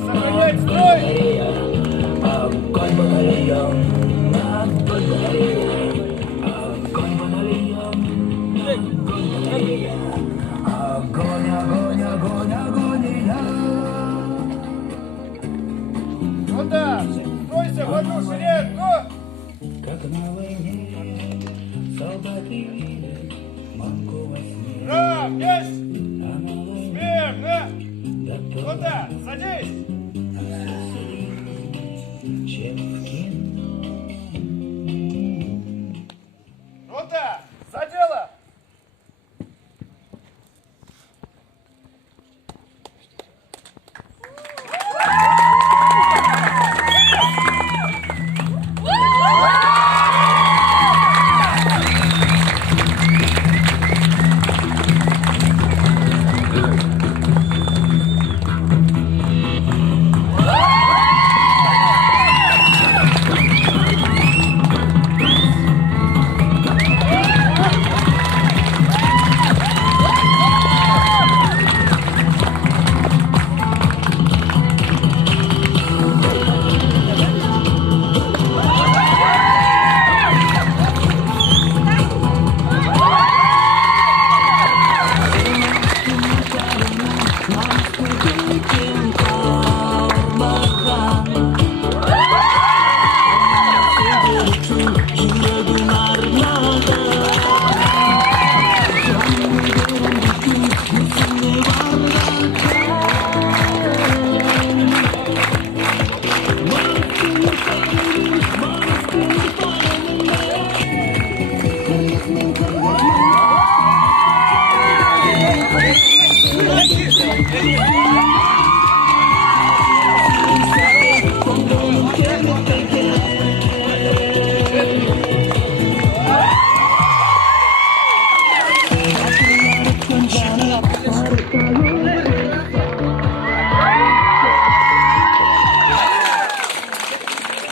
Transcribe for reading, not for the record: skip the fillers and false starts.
Сохранять строй! Огонь, огонь, огонь, агония. Вот так! Стройся в одну шеренгу! Как на войне солдаты видят мамку во сне. Равнясь! А на войне Смирно! готова Вот так! Садись! чем в кино.